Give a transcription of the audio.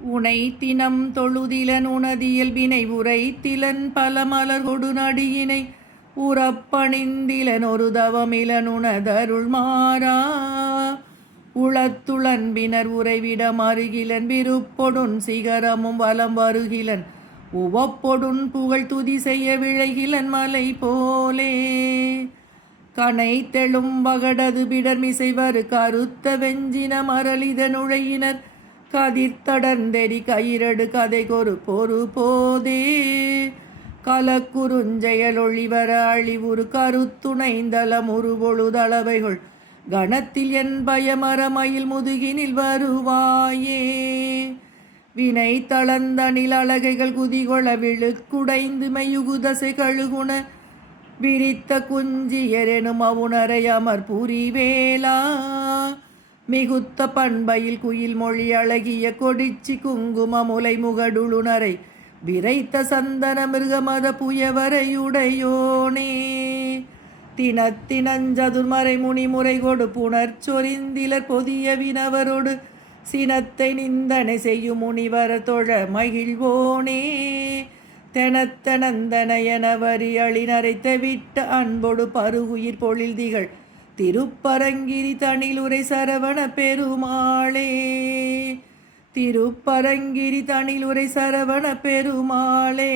உனை தினம் தொழுதிலன் உனதியல்பினை உரைத்திலன் பல மலர் கொடுநடியினை உறப்பணிந்திலன் ஒரு தவமிலன் உனதருள் மாறா. உளத்துளன்பினர் உறைவிடம் அருகிலன் விருப்பொடுன் சிகரமும் வலம் வருகிலன். உவப்பொடுன் புகழ் துதி செய்ய விழைகிலன் மலை போலே. கனை தெளும் பகடது பிடர்மிசைவர் கருத்த வெஞ்சின மரளித நுழையினர் கதிர்த்தடர்ந்தெறி கயிரடு கதை கொரு பொறு போதே. கலக்குறுஞ்செயல் ஒளிவர அழிவுறு கருத்துணைந்தலம் உருவொழுதளவைகள் கணத்தில் என் பயமரமயில் முதுகினில் வருவாயே வினை தளந்தனில் அழகைகள் குதிகொள விழுக்குடைந்து மையுகுதசை கழுகுண விரித்த குஞ்சியரெனும் அவுணரை அமர் புரிவேலா. மிகுத்த பண்பையில் குயில் மொழி அழகிய கொடிச்சி குங்கும முலை முகடுளுணரை விரைத்த சந்தன மிருகமத புயவரையுடையோனே. தினத்தினஞ்சதுர்மறை முனிமுறை கொடு புணர்ச்சொரிந்திலர் பொதிய வினவரோடு சினத்தை நிந்தனை செய்யும் முனிவர தொழ மகிழ்வோனே. தெனத்தனந்தனையனவரி அழினரைத்த விட்ட அன்பொடு பருகுயிர் பொழில் திகழ் திருப்பரங்கிரி தனிலுரை சரவண பெருமாளே. திருப்பரங்கிரி தனிலுரை சரவண பெருமாளே.